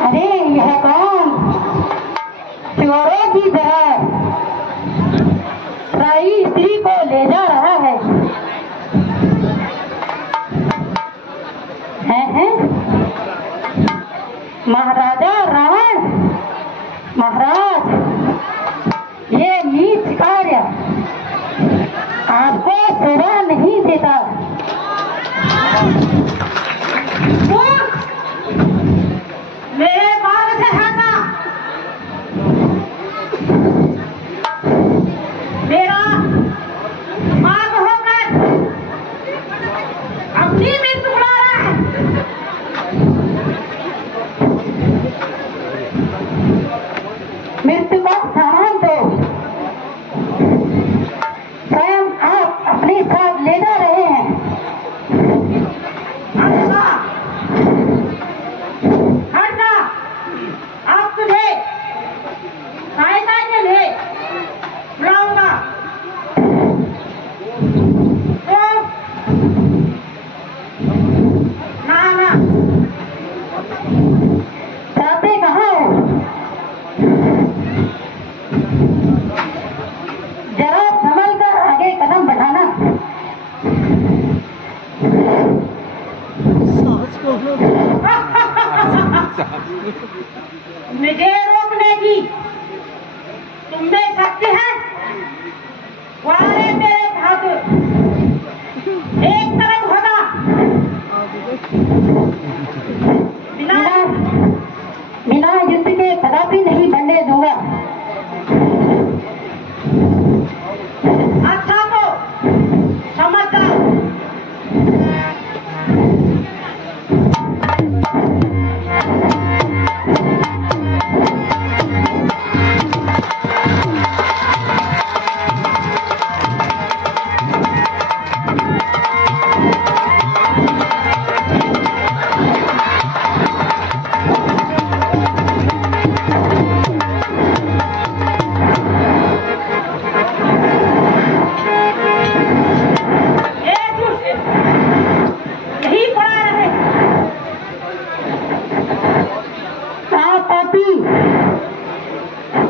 अरे यह कौन चोरों की तरह राई स्त्री को ले जा रहा है? हैं? महाराजा रावण, महाराज, ये नीच कार्य आपको शोभा नहीं देता। मेरे मार्ग से हटना। मेरा मार्ग होकर अपनी मृत्यु बुला रहा है। मृत्यु का सामान दो, स्वयं आप अपने साथ ले जा रहे हैं। हटना, आप तुझे सहायता के लिए बुलाऊंगा। ना जाते कहाँ हो? जरा संभल कर आगे कदम बढ़ाना। मुझे रोकने की तुमने शक्ति है? वाले मेरे बहादुर, एक तरफ होगा। बिना युद्ध के कदापि नहीं बनने दूंगा। अच्छा तो समझ जाओ।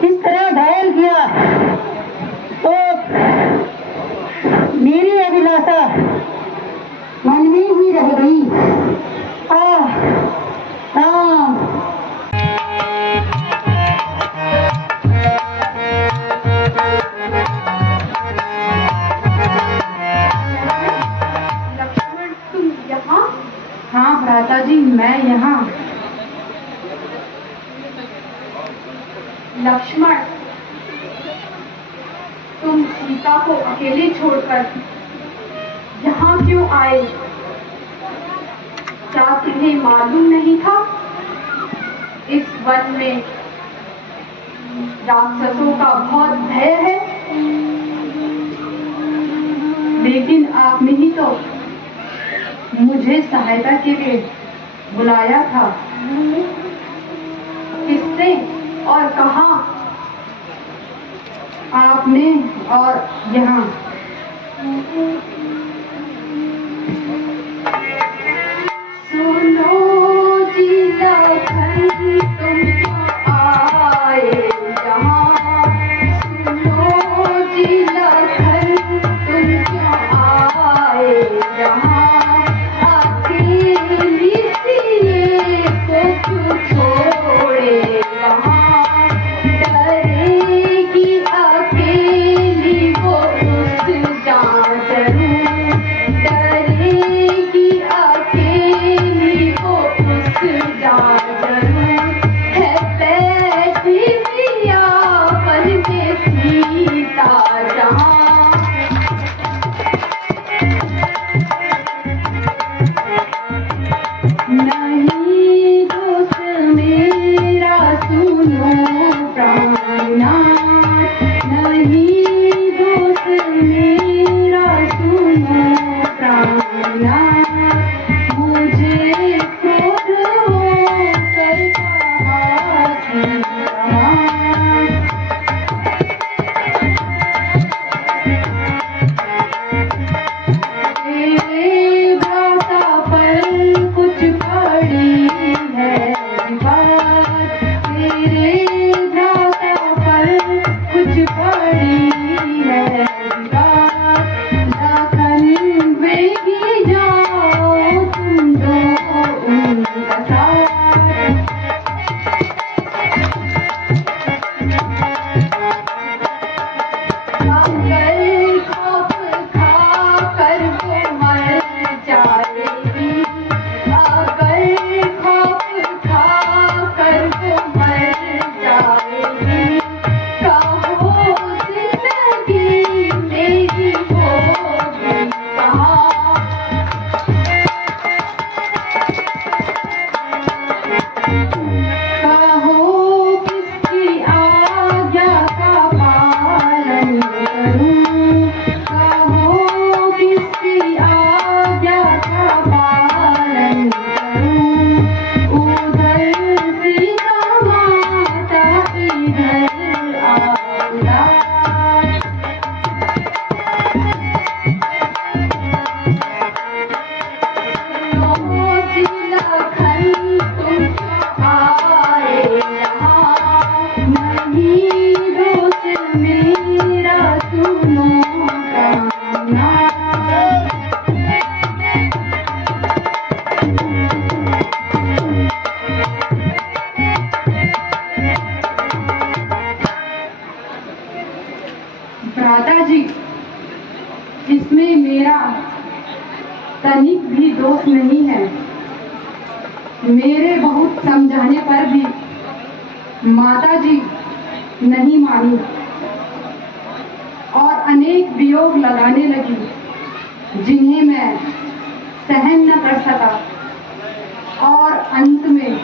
इस तरह घायल किया तो मेरी अभिलाषा मन में ही रह गई। लक्ष्मण, तुम यहाँ? हाँ भ्राता जी, मैं यहाँ। लक्ष्मण, तुम सीता को अकेले छोड़कर यहाँ क्यों आए? क्या तुम्हें मालूम नहीं था इस वन में राक्षसों का बहुत भय है? लेकिन आपने ही तो मुझे सहायता के लिए बुलाया था। किसने और कहाँ? आपने और यहाँ। सुनो जी लखन, तुम क्यों आए यहाँ? सुनो जी लखन, तुम क्यों आए यहाँ? अकेली सिए को क्यों छोड़े वहाँ? डरेगी अकेली वो उस जान जरूर। मेरे भ्राता पर कुछ पड़ी है दाखन में ही जाओ तुम दो उनका साथ। अगर खौफ खाकर वो मर जाएगी, अगर खौफ खाकर वो मर जाएगी, कहो जिंदगी मेरी होगी कहाँ। कहो किसकी आज्ञा का पालन करूं, कहो किसकी आज्ञा का पालन करूं। उधर सीता माता इधर औलाद। लखन तुम क्यों आए यहाँ, नहीं दोस्त मेरा सुनो कहना। भ्राता जी, इसमें मेरा तनिक भी दोष नहीं है। मेरे बहुत समझाने पर भी माता जी नहीं मानी और अनेक वियोग लगाने लगी, जिन्हें मैं सहन न कर सका और अंत में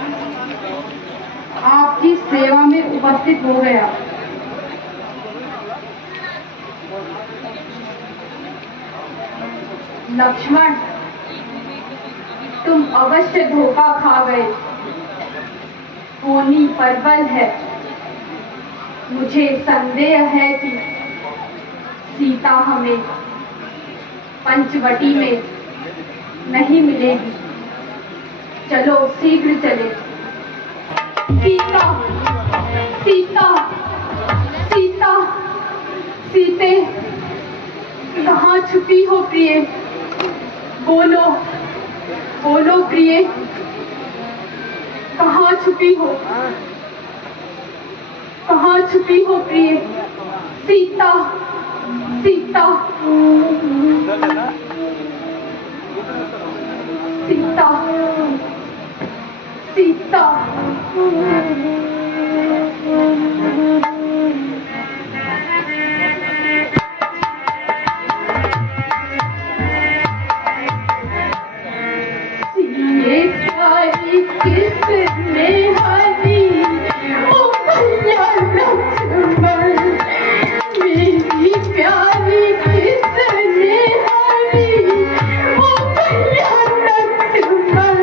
आपकी सेवा में उपस्थित हो गया। लक्ष्मण, तुम अवश्य धोखा खा गए। होनी प्रबल है। मुझे संदेह है कि सीता हमें पंचवटी में नहीं मिलेगी। चलो शीघ्र चले। सीता, सीता, सीता, सीते, कहाँ छुपी हो प्रिय? बोलो, बोलो प्रिय, कहाँ छुपी हो? कहाँ छुपी हो प्रिय? सीता, सीता, सीता, सीता। किसने हरी ओ भैया लक्ष्मण, मेरी प्यारी किसने हरी ओ भैया लक्ष्मण।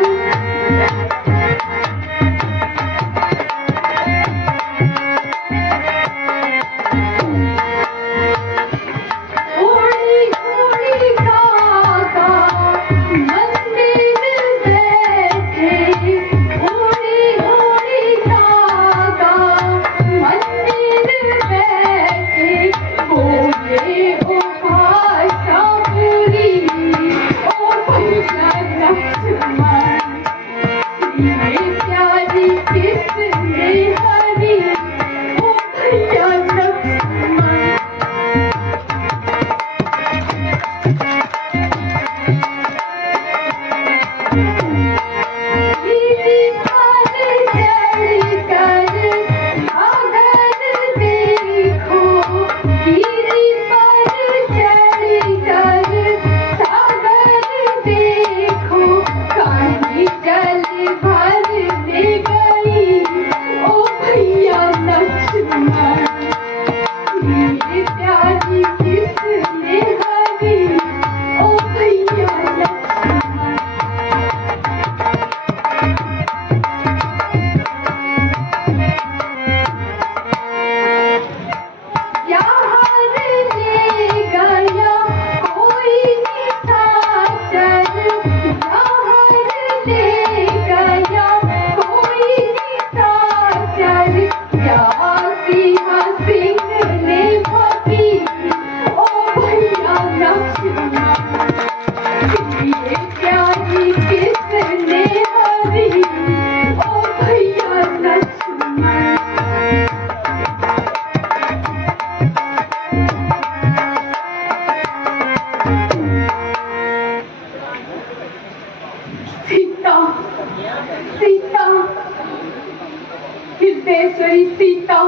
सीता,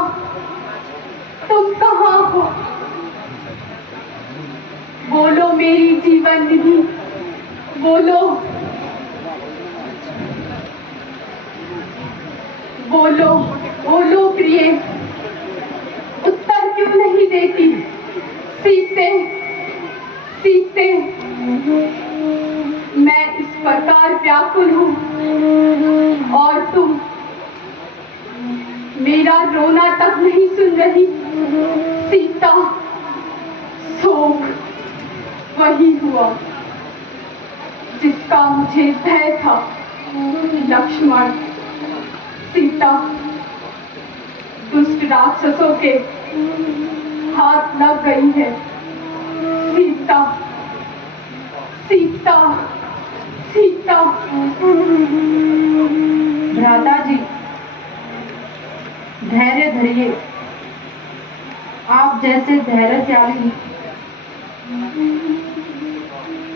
तुम कहाँ हो? बोलो मेरी जीवन निधि, बोलो, बोलो, बोलो प्रिय, उत्तर क्यों नहीं देती? सीते, सीते, मैं इस प्रकार व्याकुल हूँ और तुम मेरा रोना तक नहीं सुन रही। सीता, शोक वही हुआ जिसका मुझे भय था। लक्ष्मण, सीता दुष्ट राक्षसों के हाथ लग गई है। सीता, सीता, सीता। भ्राता जी, धैर्य धरिए। आप जैसे धैर्यशाली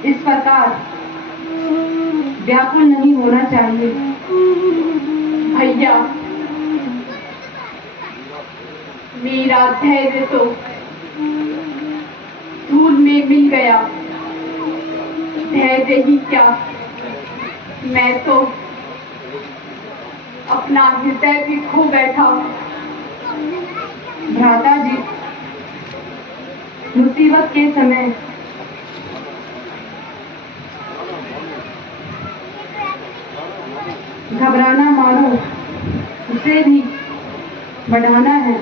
इस प्रकार व्याकुल नहीं होना चाहिए। भैया, मेरा धैर्य तो धूल में मिल गया। धैर्य ही क्या, मैं तो अपना हृदय भी खो बैठा। भ्राता जी, मुसीबत के समय घबराना मानो उसे भी बढ़ाना है।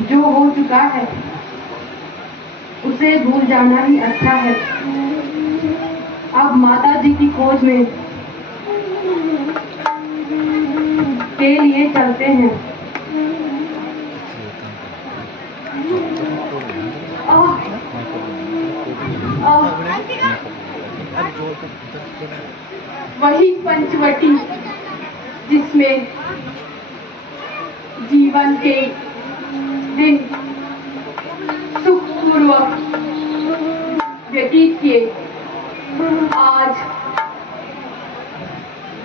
जो हो चुका है उसे भूल जाना ही अच्छा है। अब माता जी की खोज में के लिए चलते हैं। वही पंचवटी जिसमें जीवन के दिन सुखपूर्वक व्यतीत किए, आज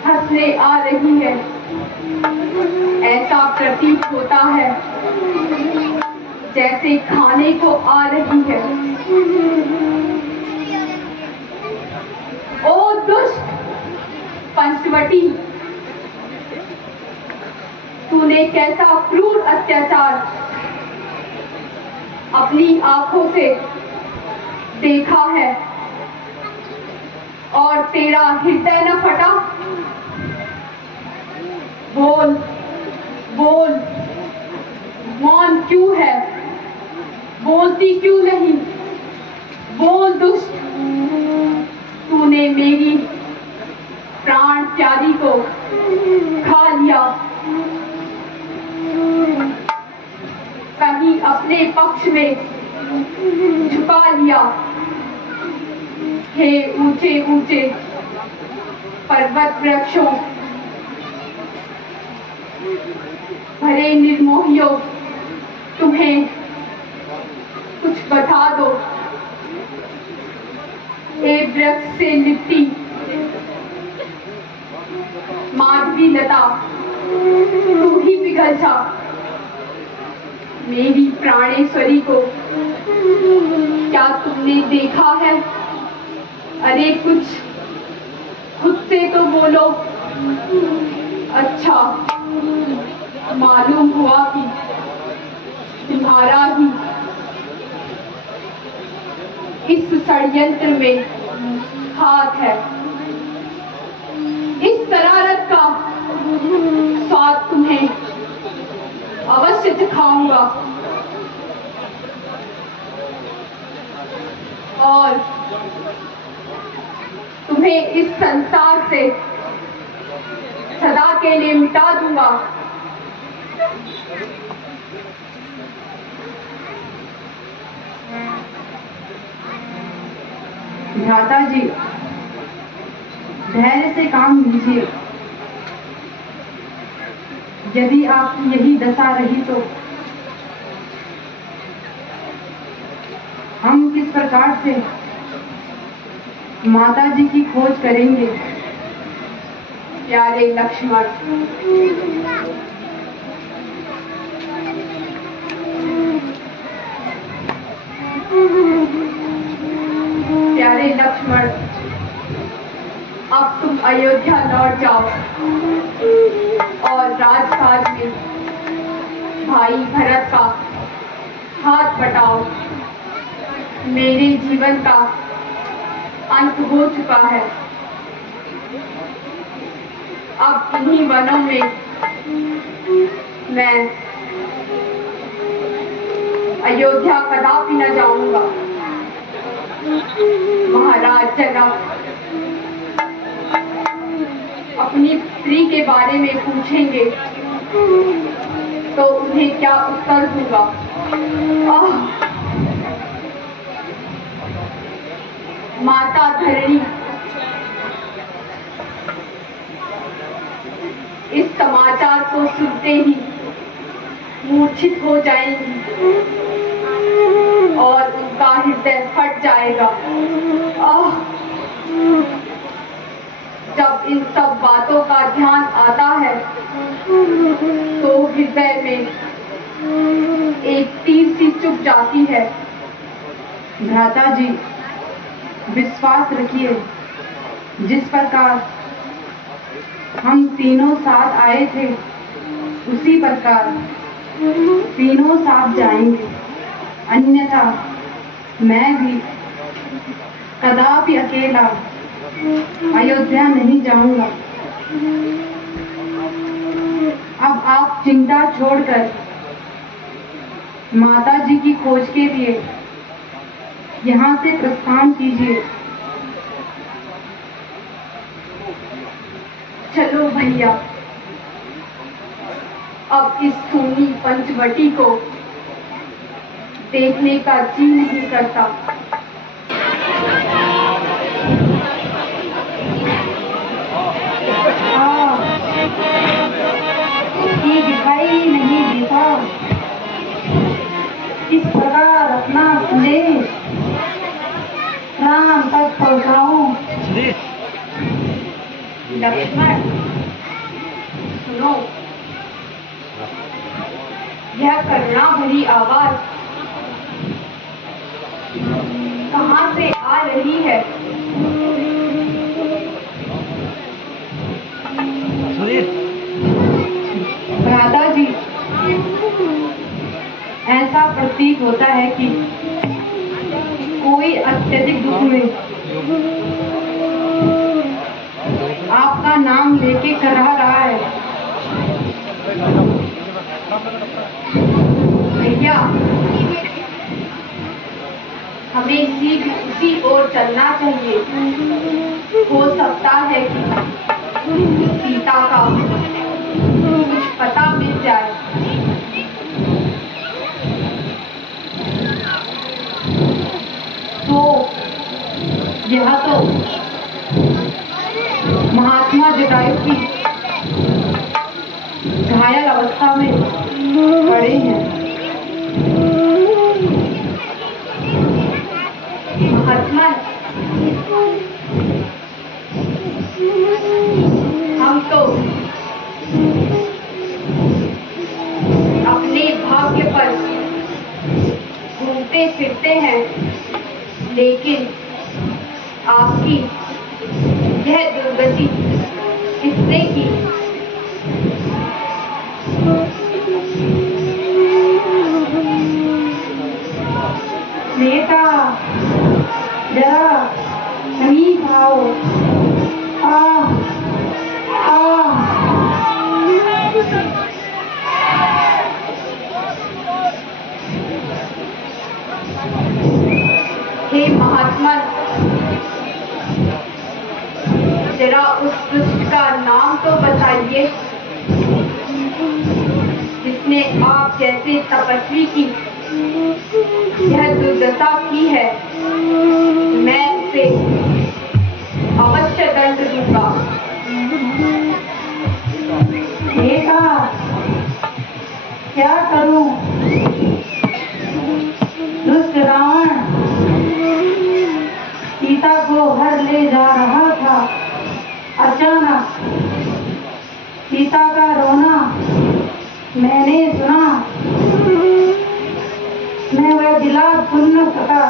हंसने आ रही है। ऐसा प्रतीत होता है जैसे खाने को आ रही है। ओ दुष्ट पंचवटी, तूने कैसा क्रूर अत्याचार अपनी आंखों से देखा है और तेरा हृदय न फटा? बोल, बोल, मौन क्यों है? बोलती क्यों नहीं? बोल दुष्ट, तूने मेरी प्राण प्यारी को खा लिया, कहीं अपने पक्ष में झुका लिया। हे ऊंचे ऊंचे पर्वत वृक्षों भरे निर्मोहियों, तुम्हें कुछ बता दो। ए वृक्ष से लिपटी माधवी लता, तू ही पिघल जा। मेरी प्राणेश्वरी को क्या तुमने देखा है? अरे कुछ खुद से तो बोलो। अच्छा, मालूम हुआ कि तुम्हारा ही इस षड्यंत्र में हाथ है। इस शरारत का स्वाद तुम्हें अवश्य चखाऊंगा और तुम्हें इस संसार से सदा के लिए मिटा दूंगा। भ्राता जी, धैर्य से काम लीजिए। यदि आपकी यही दशा रही तो हम किस प्रकार से माता जी की खोज करेंगे? प्यारे लक्ष्मण, अयोध्या लौट जाओ और राजकाज में भाई भरत का हाथ बटाओ। मेरे जीवन का अंत हो चुका है। अब इन्हीं वनों में मैं अयोध्या कदापि न जाऊंगा। महाराज जनक अपनी स्त्री के बारे में पूछेंगे तो उन्हें क्या उत्तर दूंगा? माता धरणी इस समाचार को सुनते ही मूर्छित हो जाएंगी और उनका हृदय फट जाएगा। जब इन सब बातों का ध्यान आता है तो हृदय में एक तीर सी चुभ जाती है। भ्राता जी, विश्वास रखिए, जिस प्रकार हम तीनों साथ आए थे उसी प्रकार तीनों साथ जाएंगे। अन्यथा मैं भी कदापि अकेला अयोध्या नहीं जाऊंगा। अब आप चिंता छोड़कर माता जी की खोज के लिए यहाँ से प्रस्थान कीजिए। चलो भैया, अब इस सूनी पंचवटी को देखने का जी नहीं करता। ये दिखाई नहीं देता। इस प्रकार अपना संदेश राम तक पहुँचाऊं। लक्ष्मण सुनो, यह करुणा भरी आवाज कहाँ से आ रही है? भ्राता जी, ऐसा प्रतीत होता है कि कोई अत्यधिक दुख में आपका नाम लेके करा रहा है। भैया, हमें उसी ओर चलना चाहिए। हो सकता है कि सीता का कुछ पता मिल जाए। तो यह तो महात्मा जटायु की घायल अवस्था में पड़े हैं। महात्मा, हम तो अपने भाग्य पर घूमते फिरते हैं, लेकिन आपकी यह दुर्गति किसने की? बेटा, जरा समीप आओ। हे महात्मा, जरा उस दुष्ट का नाम तो बताइए जिसने आप जैसे तपस्वी की यह दुर्दशा की है। मैं उसे अवश्य दंड दूंगा। बेटा, क्या करूं? दुष्ट रावण सीता को हर ले जा रहा था। अचानक सीता का रोना मैंने सुना। मैं वह विलाप सुन न सका।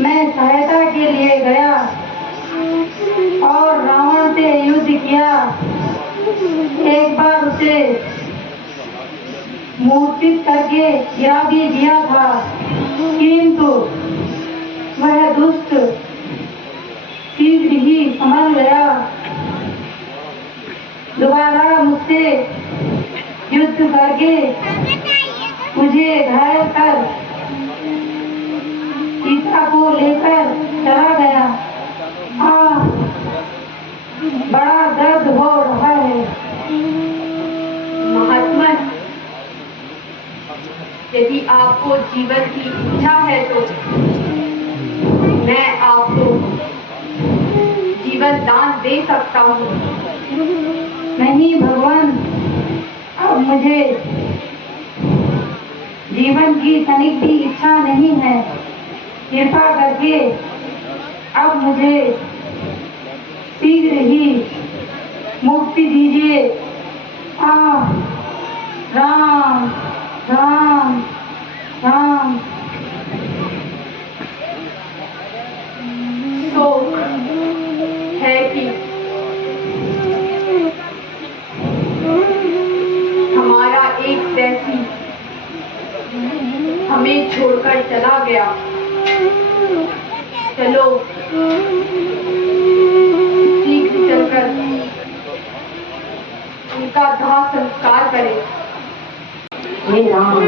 मैं सहायता के लिए गया और रावण से युद्ध किया। एक बार उसे मूर्छित करके गिरा भी दिया था, किंतु वह दुष्ट शीघ्र ही संभल गया। दोबारा मुझसे युद्ध करके मुझे घायल कर सीता को लेकर चला गया। बड़ा दर्द हो रहा है। महात्मा, यदि आपको जीवन की इच्छा है तो मैं आपको जीवन दान दे सकता हूँ। नहीं भगवान, अब मुझे जीवन की तनिक भी इच्छा नहीं है। कृपा करके अब मुझे शीघ्र ही मुक्ति दीजिए। राम राम राम। शोक है कि हमारा एक वैसी हमें छोड़कर चला गया। चलो शीघ्र चलकर उनका दाह संस्कार करें। हे राम।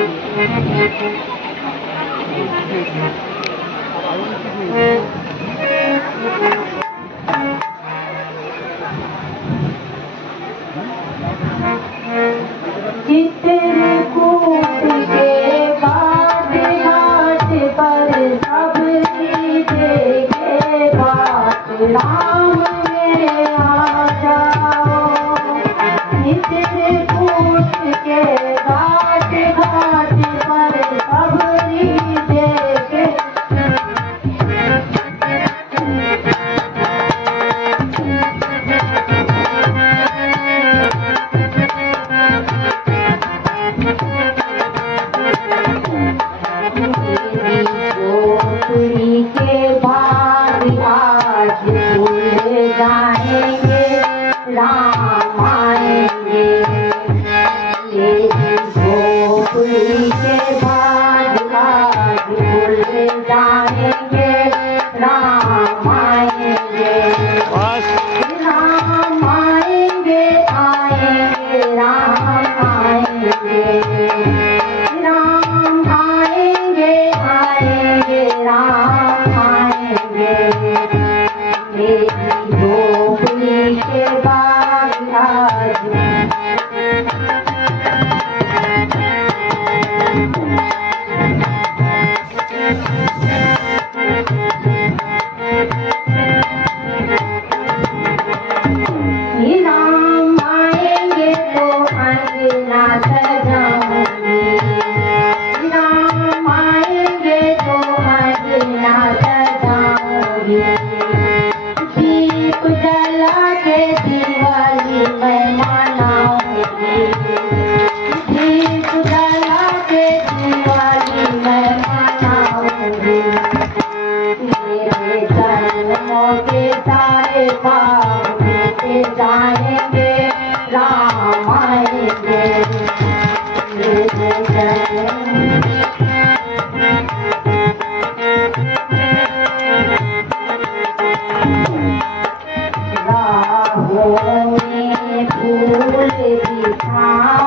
चित्रकूट के घाट घाट पर सब देखे बात, राम मेरे आ जाओ। चित्रकूट के घाट घाट पर सब देखे। गोकुली के बाद आज भूल जाएंगे, राम आएंगे। गोकुली के बाद आज भूल जाएंगे, राम आएंगे। राम आएंगे आएंगे, राम आएंगे। राम आएंगे आएंगे, राम आएंगे। मेरी गोकुली के बाद आज राम आएंगे तो अंगना सजाऊंगी। राम आएंगे तो अंगना सजाऊंगी। दीप जला के दिवाली मैं मनाऊंगी। दीप जला के दिवाली मैं मनाऊंगी। मेरे जन्मों के सारे पाप मिट जाएंगे, राम आएंगे। मेरे राहों में फूल बिछा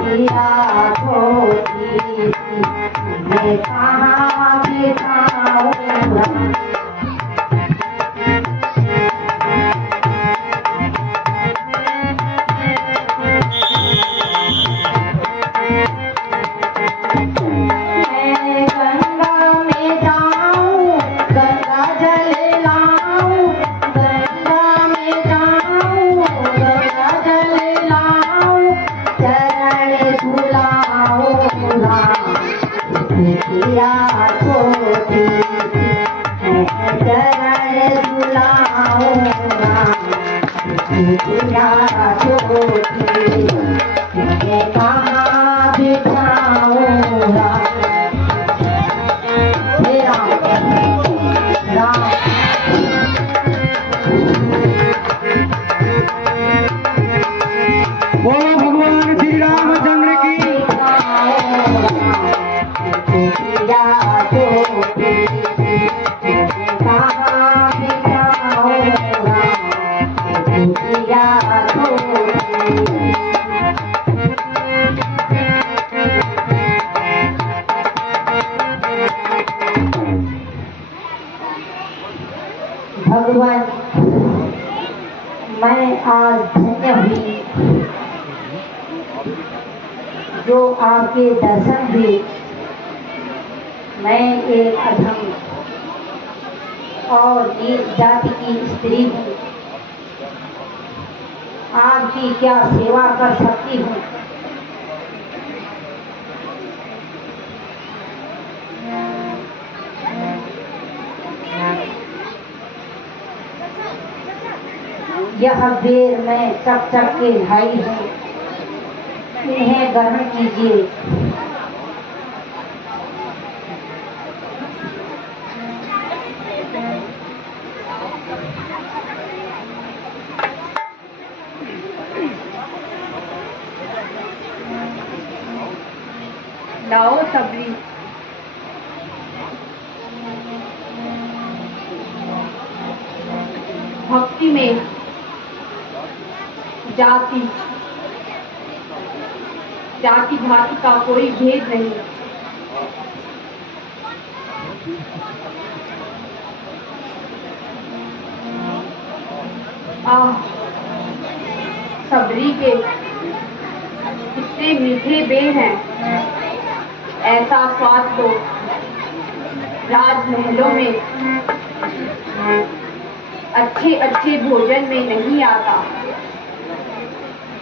बिटिया छोटी सी मैं कहाँ बिताऊंगा। मैं गंगा में जाऊं, गंगा जल लाऊं, गंगा में जाऊं, गंगा जल लाऊं, चरण धुलाऊंगा। बिटिया छोटी सी मैं चरण धुलाऊंगा। बिटिया छोटी मैं कहाँ बिठाऊंगा। हे राम राम बोलो भगवान श्री रामचंद्र की। बिटिया छोटी मैं कहाँ बिठाऊंगा। बिटिया छोटी भगवान, मैं आज धन्य हुई जो आपके दर्शन हुए। मैं एक अधम और नीच जाति की स्त्री हूँ, आपकी क्या सेवा कर सकती हूँ। यह बेर में चक चक के भाई हैं, इन्हें ग्रहण कीजिए। लाओ सबरी। भक्ति में जाति जाति भाति का कोई भेद नहीं। आह, सबरी के कितने मीठे बेर हैं। ऐसा स्वाद तो राजमहलों में अच्छे अच्छे भोजन में नहीं आता।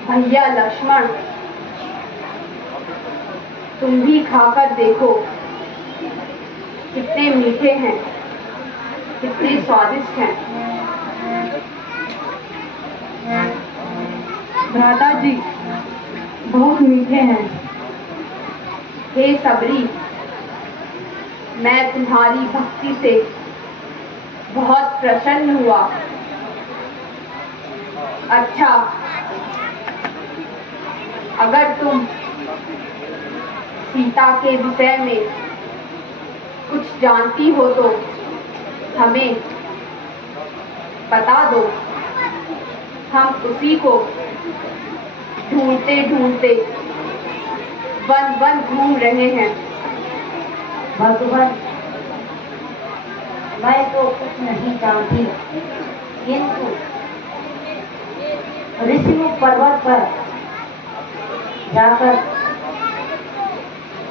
भैया लक्ष्मण, तुम भी खाकर देखो, कितने मीठे हैं, कितने स्वादिष्ट हैं। भ्राता जी बहुत मीठे हैं। हे सबरी, मैं तुम्हारी भक्ति से बहुत प्रसन्न हुआ। अच्छा, अगर तुम सीता के विषय में कुछ जानती हो तो हमें बता दो। हम उसी को ढूंढते ढूंढते वन वन घूम रहे हैं। भगवान, मैं तो कुछ नहीं जानती, किंतु ऋषिमुख पर्वत पर जाकर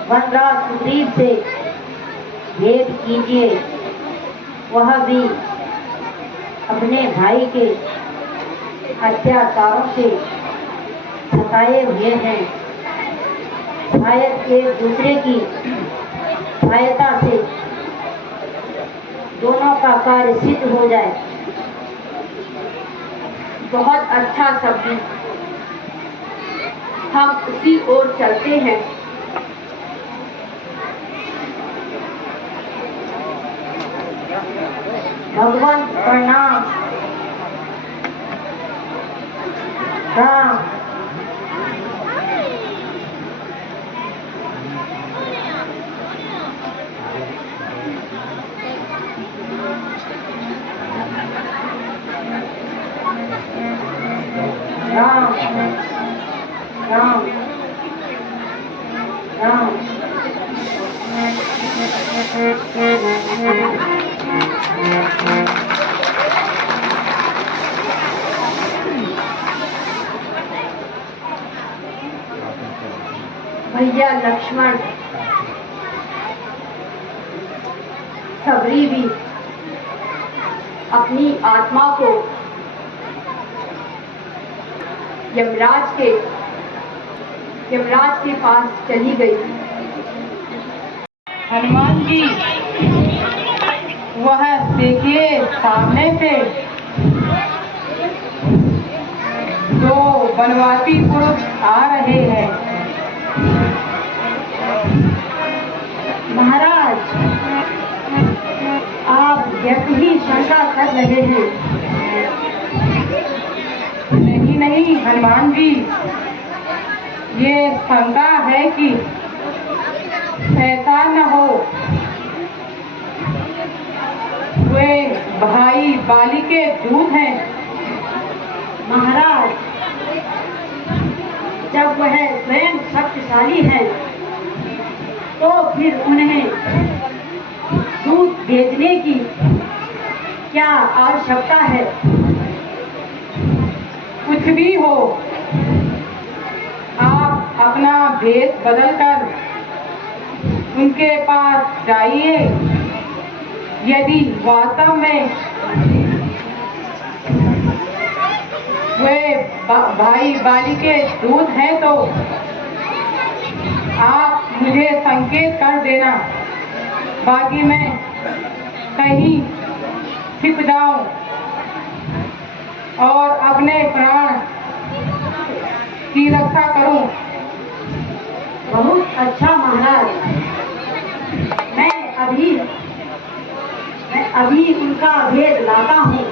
वनराज सुग्रीव से भेंट कीजिए। वह भी अपने भाई के अत्याचारों से थकाए हुए हैं। शायद एक दूसरे की सहायता से दोनों का कार्य सिद्ध हो जाए। बहुत अच्छा सबरी, हम उसी ओर चलते हैं। भगवान प्रणाम। राम राम राम राम। भैया लक्ष्मण, सबरी भी अपनी आत्मा को यमराज के पास चली गई। हनुमान जी, वह देखिए सामने से दो बनवासी पुरुष आ रहे हैं। महाराज, आप व्यर्थ ही शंका कर रहे हैं। नहीं हनुमान जी, ये शंका है कि ऐसा न हो वे भाई बाली के दूत हैं। महाराज, जब वह स्वयं शक्तिशाली है तो फिर उन्हें दूध भेजने की क्या आवश्यकता है? कुछ भी हो, आप अपना भेष बदलकर उनके पास जाइए। यदि वास्तव में वे भाई बाली के दूत हैं तो आप मुझे संकेत कर देना, बाकी मैं कहीं छिप जाऊं और अपने प्राण की रक्षा करूं। बहुत अच्छा महाराज, मैं अभी उनका भेद लाता हूँ।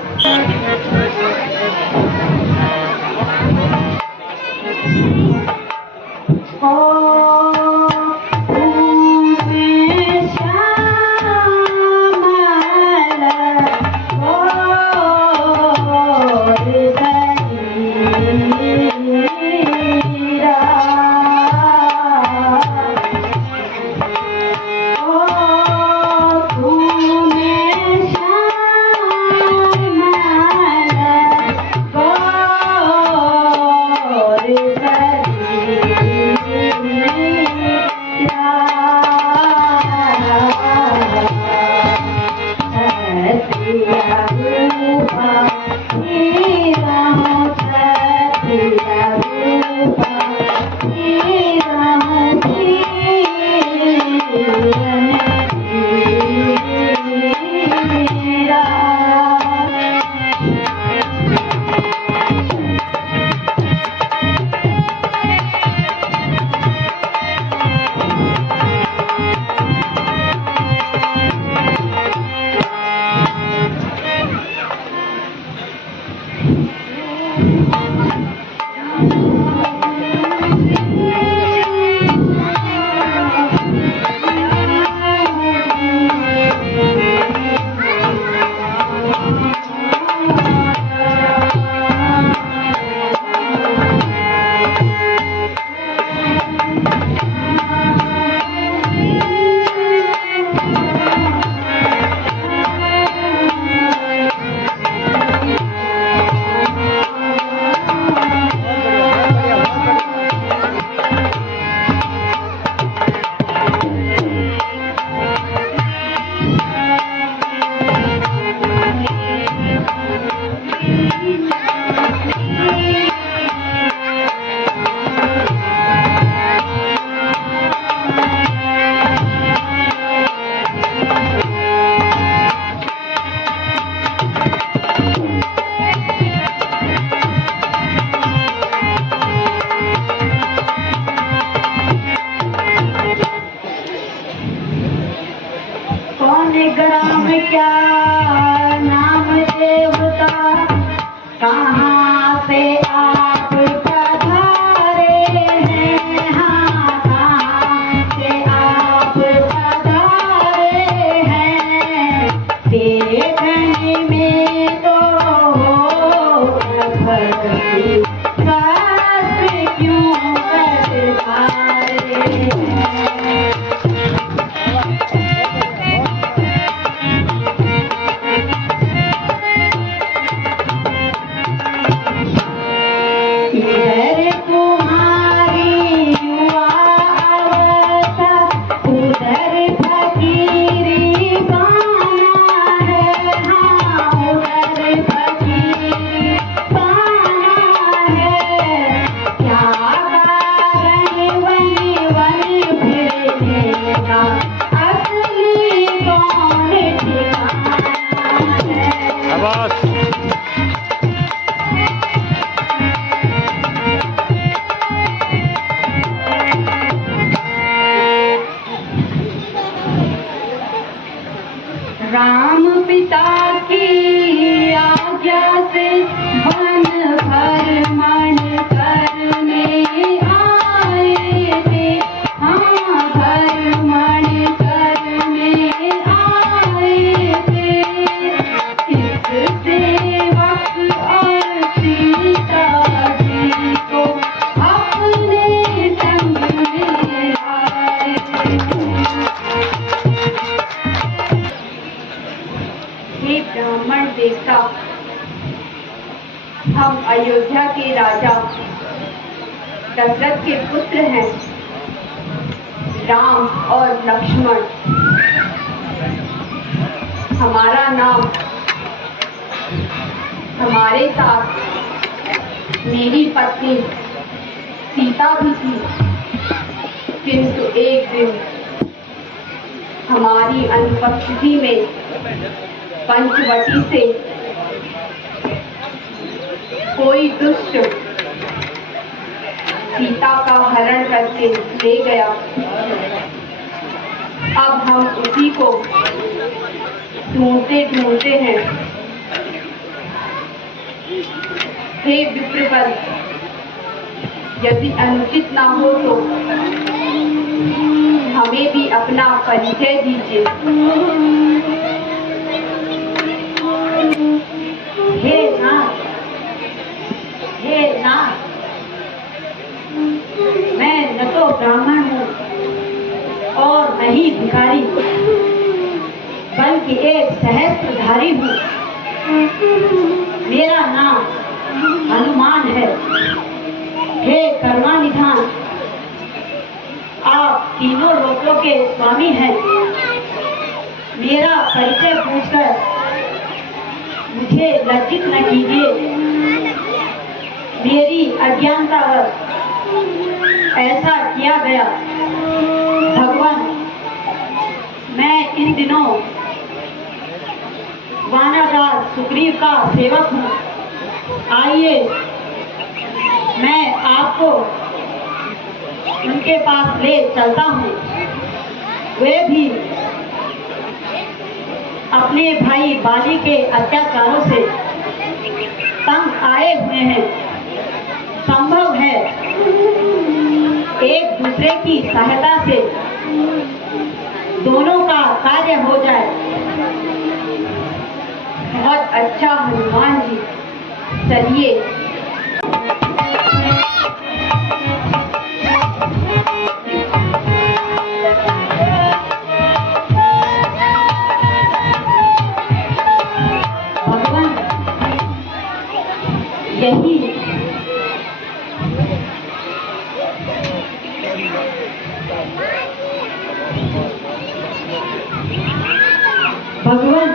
ग्राम क्या नाम देवता, कहाँ से आप पधारे हैं, हाँ कहाँ से आप पधारे हैं, देखने में तो शास्त्र क्यों कर पा रहे हैं। अयोध्या के राजा दशरथ के पुत्र हैं राम और लक्ष्मण। हमारा नाम हमारे साथ मेरी पत्नी सीता भी थी, किंतु एक दिन हमारी अनुपस्थिति में पंचवटी से कोई दुष्ट सीता का हरण करके ले गया। अब हम उसी को ढूंढते ढूंढते हैं। हे विप्रवर, यदि अनुचित ना हो तो हमें भी अपना परिचय दीजिए। हे नाथ, हे नाथ, मैं न तो ब्राह्मण हूँ और न ही भिखारी, बल्कि एक सहस्त्रधारी हूँ। मेरा नाम हनुमान है। हे करुणानिधान, आप तीनों लोकों के स्वामी हैं। मेरा परिचय पूछकर मुझे लज्जित न कीजिए। मेरी अज्ञानतावश ऐसा किया गया। भगवान, मैं इन दिनों वानरराज सुग्रीव का सेवक हूँ। आइए, मैं आपको उनके पास ले चलता हूँ। वे भी अपने भाई बाली के अत्याचारों से तंग आए हुए हैं। संभव है एक दूसरे की सहायता से दोनों का कार्य हो जाए। बहुत अच्छा हनुमान जी, चलिए। भगवान, यही भगवान,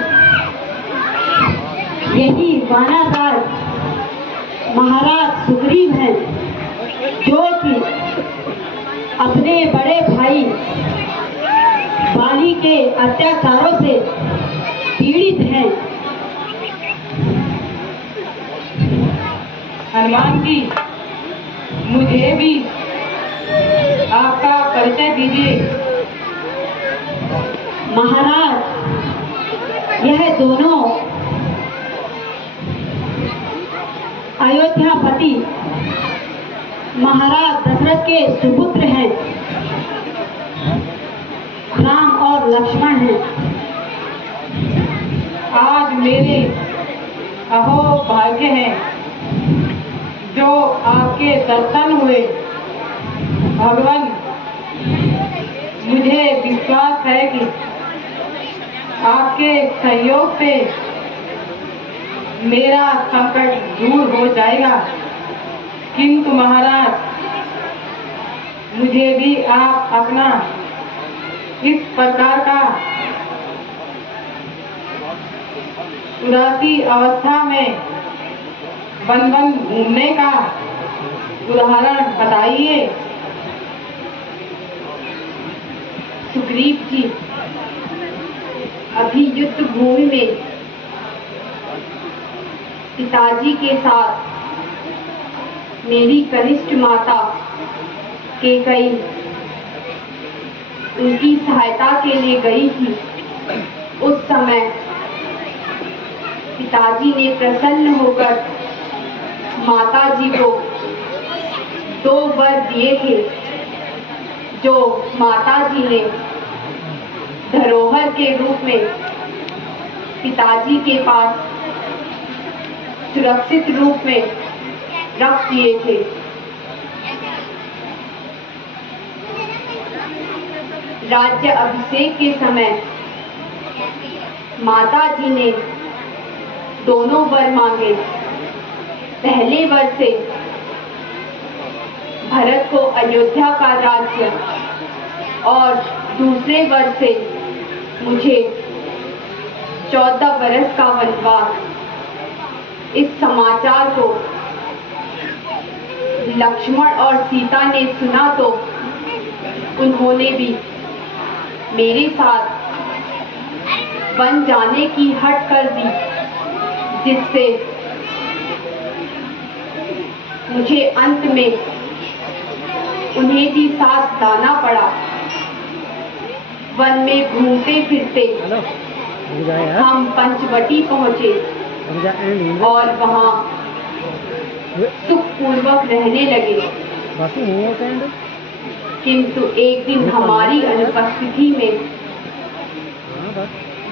यही वानरराज महाराज सुग्रीव हैं, जो कि अपने बड़े भाई बाली के अत्याचारों से पीड़ित हैं। हनुमान जी, मुझे भी आपका परिचय दीजिए। महाराज, यह दोनों अयोध्यापति महाराज दशरथ के सुपुत्र हैं। राम और लक्ष्मण हैं। आज मेरे अहो भाग्य हैं जो आपके दर्शन हुए। भगवान, मुझे विश्वास है कि आपके सहयोग से मेरा संकट दूर हो जाएगा। किंतु महाराज, मुझे भी आप अपना इस प्रकार का उदासी अवस्था में वन वन घूमने का उदाहरण बताइए। सुग्रीव जी, अभी युद्ध भूमि में पिताजी के साथ मेरी कनिष्ठ माता कैकेयी उनकी सहायता के लिए गई थी। उस समय पिताजी ने प्रसन्न होकर माता जी को 2 वर दिए थे, जो माता जी ने धरोहर के रूप में पिताजी के पास सुरक्षित रूप में रख दिए थे। राज्य अभिषेक के समय माता जी ने दोनों वर मांगे। पहले वर्ष से भरत को अयोध्या का राज्य और दूसरे वर्ष से मुझे 14 बरस का वनवास। इस समाचार को लक्ष्मण और सीता ने सुना तो उन्होंने भी मेरे साथ वन जाने की हट कर दी, जिससे मुझे अंत में उन्हें भी साथ लाना पड़ा। वन में घूमते फिरते हम पंचवटी पहुंचे और वहां सुखपूर्वक रहने लगे। किंतु एक दिन हमारी अनुपस्थिति में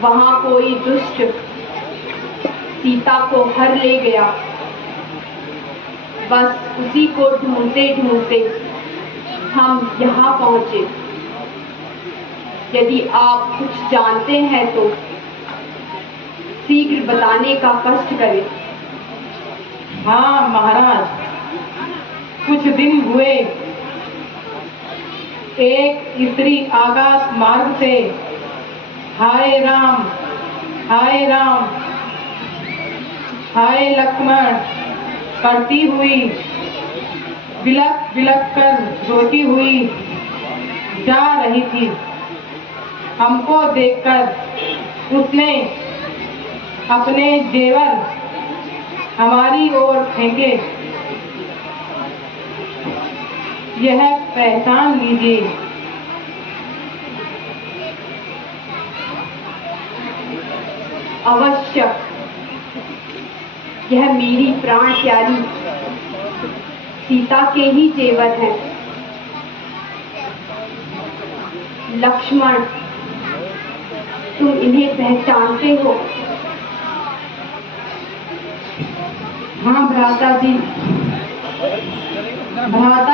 वहां कोई दुष्ट सीता को हर ले गया। बस उसी को ढूंढते ढूंढते हम यहाँ पहुंचे। यदि आप कुछ जानते हैं तो शीघ्र बताने का कष्ट करें। हाँ महाराज, कुछ दिन हुए एक स्त्री आकाश मार्ग से हाय राम हाय राम हाय लक्ष्मण करती हुई बिलक बिलक कर रोती हुई जा रही थी। हमको देखकर उसने अपने जेवर हमारी ओर फेंके। यह पहचान लीजिए। अवश्य यह मेरी प्राण प्यारी सीता के ही जेवर हैं। लक्ष्मण, तुम इन्हें पहचानते हो? हाँ भ्राता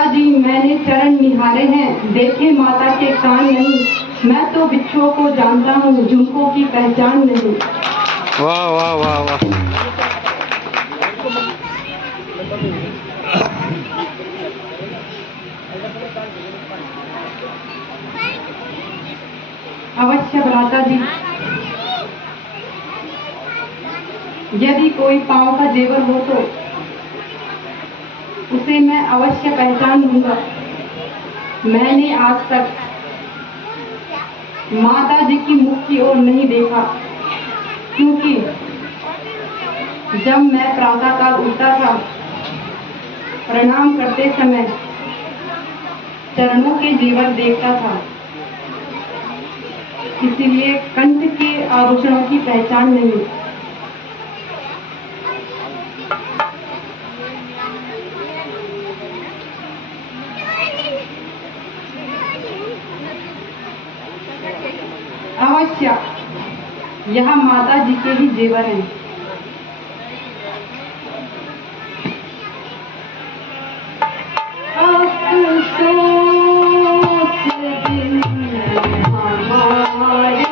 जी, मैंने चरण निहारे हैं, देखे माता के कान नहीं। मैं तो बिच्छुओं को जानता हूँ, झुमकों की पहचान नहीं। वाह वाह वाह वाह। अवश्य भ्राता जी, यदि कोई पांव का जेवर हो तो उसे मैं अवश्य पहचान लूंगा। मैंने आज तक माता जी की मुख की ओर नहीं देखा, क्योंकि जब मैं प्रातःकाल उठता था, प्रणाम करते समय चरणों के जेवर देखता था, इसीलिए कंठ के आभूषणों की पहचान नहीं। अवश्य यह माता जी के ही जेवर हैं। हमारे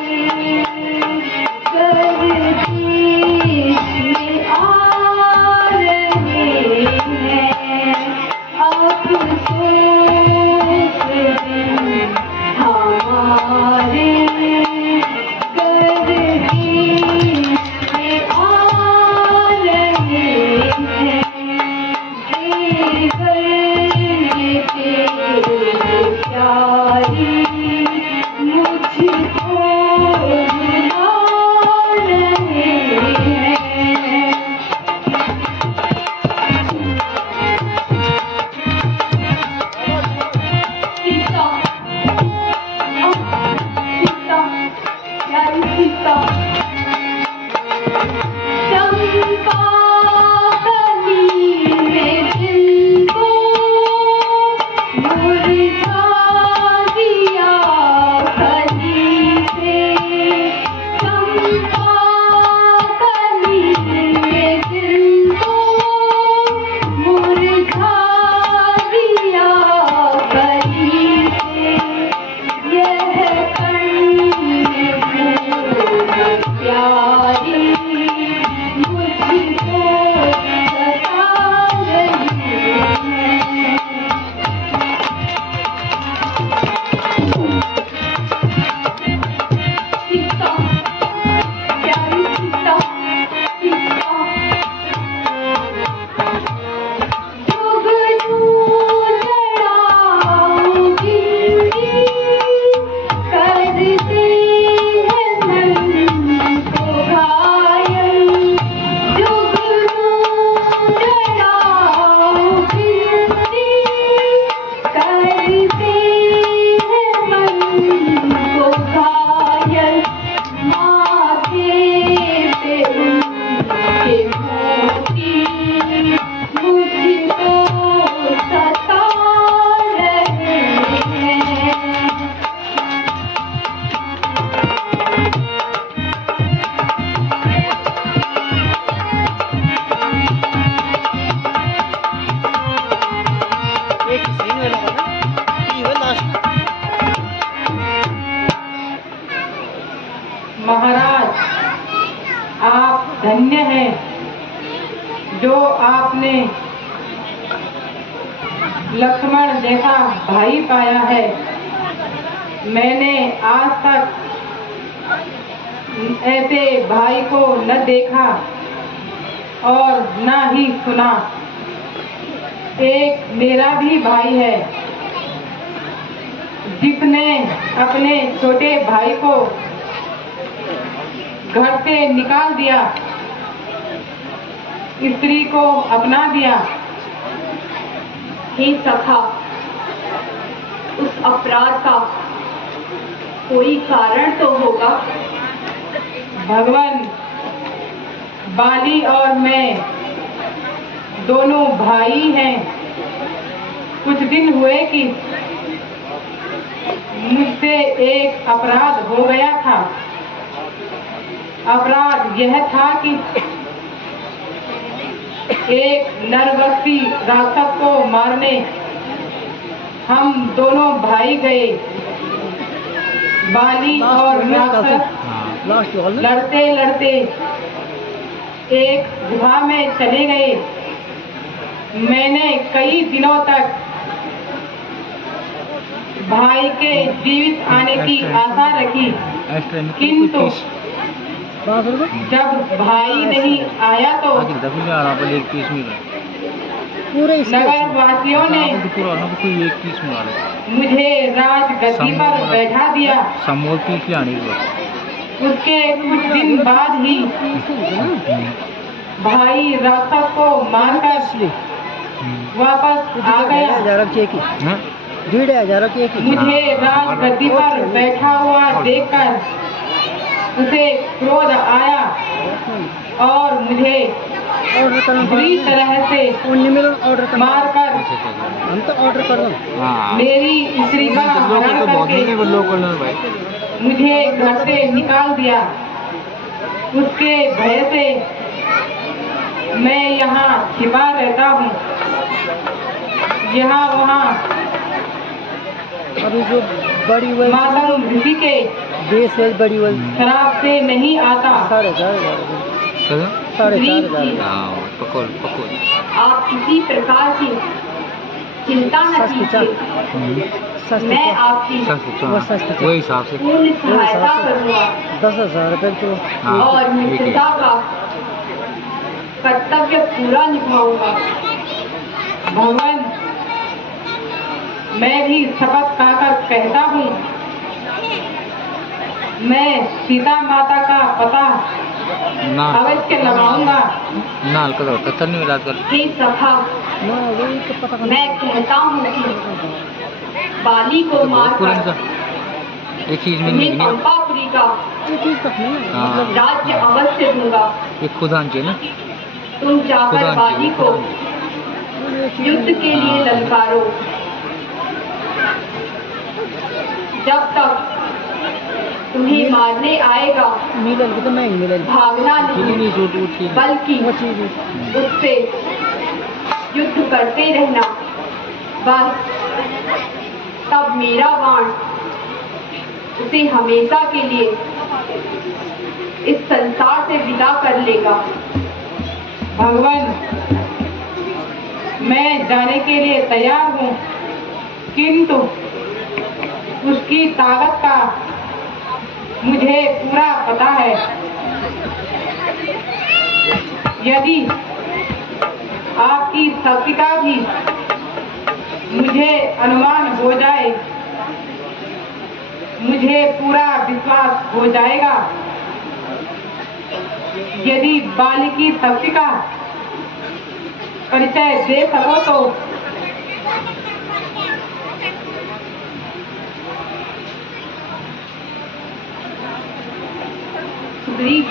आपने लक्ष्मण जैसा भाई पाया है, मैंने आज तक ऐसे भाई को न देखा और न ही सुना। एक मेरा भी भाई है जिसने अपने छोटे भाई को घर से निकाल दिया, स्त्री को अपना दिया। हे सखा, उस अपराध का कोई कारण तो होगा। भगवान, बाली और मैं दोनों भाई हैं। कुछ दिन हुए कि मुझसे एक अपराध हो गया था। अपराध यह था कि एक नरभक्षी राक्षस को मारने हम दोनों भाई गए। बाली और राक्षस लड़ते लड़ते एक गुफा में चले गए। मैंने कई दिनों तक भाई के जीवित आने की आशा रखी, किंतु जब भाई नहीं आया तो नगर वासियों ने मुझे राजगद्दी पर बैठा दिया। उसके कुछ दिन बाद ही भाई राक्षस को मारकर वापस आ गया। मुझे राजगद्दी पर बैठा हुआ देखकर उसे क्रोध आया और मुझे बुरी तरह से मारकर मेरी स्त्री का हरण करके मुझे घर से निकाल दिया। उसके भय से मैं यहाँ छिपा रहता हूँ, यहाँ वहाँ अभी जो बड़ी वही माता ऋषि के देश है बड़ी वही शराब से नहीं आता। 4,500 आप किसी प्रकार की चिंता न कीजिए, मैं आपकी वही हिसाब से पूर्ण सहायता करूँगा 10,000 रुपये तो और मित्रता का कर्तव्य पूरा निभाऊंगा। भगवान, मैं भी शपथ खाकर कहता हूँ, मैं सीता माता का पता अवश्य लगाऊंगा। हे सखा, मैं कहता हूँ कि बाली को मारकर उन्हें पंपापुरी का राज्य अवश्य दूंगा। तुम जाकर बाली को युद्ध के लिए ललकारो। जब तक तुम्हें मारने आएगा तो महंगी मिलेगी, भागना नहीं बल्कि उससे युद्ध करते रहना। बस तब मेरा बाण उसे हमेशा के लिए इस संसार से विदा कर लेगा। भगवान, मैं जाने के लिए तैयार हूँ, किंतु उसकी ताकत का मुझे पूरा पता है। यदि आपकी शक्ति का भी मुझे अनुमान हो जाए, मुझे पूरा विश्वास हो जाएगा। यदि बाली की शक्ति का परिचय दे सको तो सुग्रीव,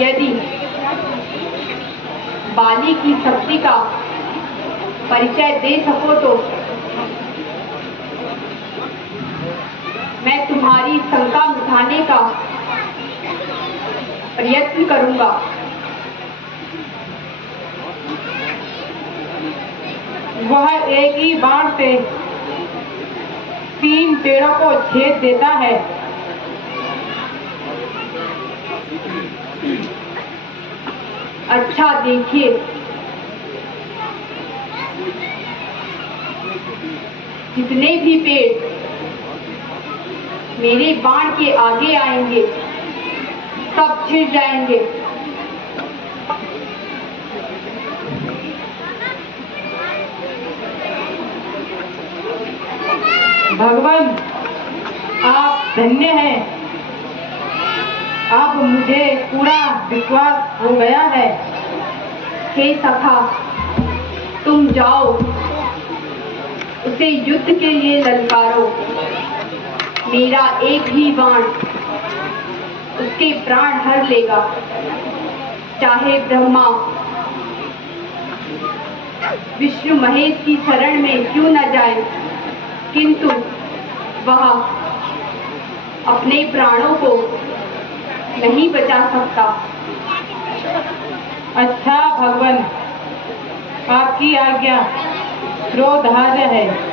यदि बाली की शक्ति का परिचय दे सको तो मैं तुम्हारी शंका मिटाने का प्रयत्न करूंगा। वह एक ही बाण से 3 पेड़ों को छेद देता है। अच्छा देखिए, जितने भी पेड़ मेरे बाण के आगे आएंगे सब छिड़ जाएंगे। भगवान, आप धन्य हैं। अब मुझे पूरा विश्वास हो गया है। हे सखा, तुम जाओ, उसे युद्ध के लिए ललकारो। मेरा एक ही बाण उसके प्राण हर लेगा, चाहे ब्रह्मा विष्णु महेश की शरण में क्यों न जाए, किंतु वह अपने प्राणों को नहीं बचा सकता। अच्छा भगवान, आपकी आज्ञा। क्रोध हार है।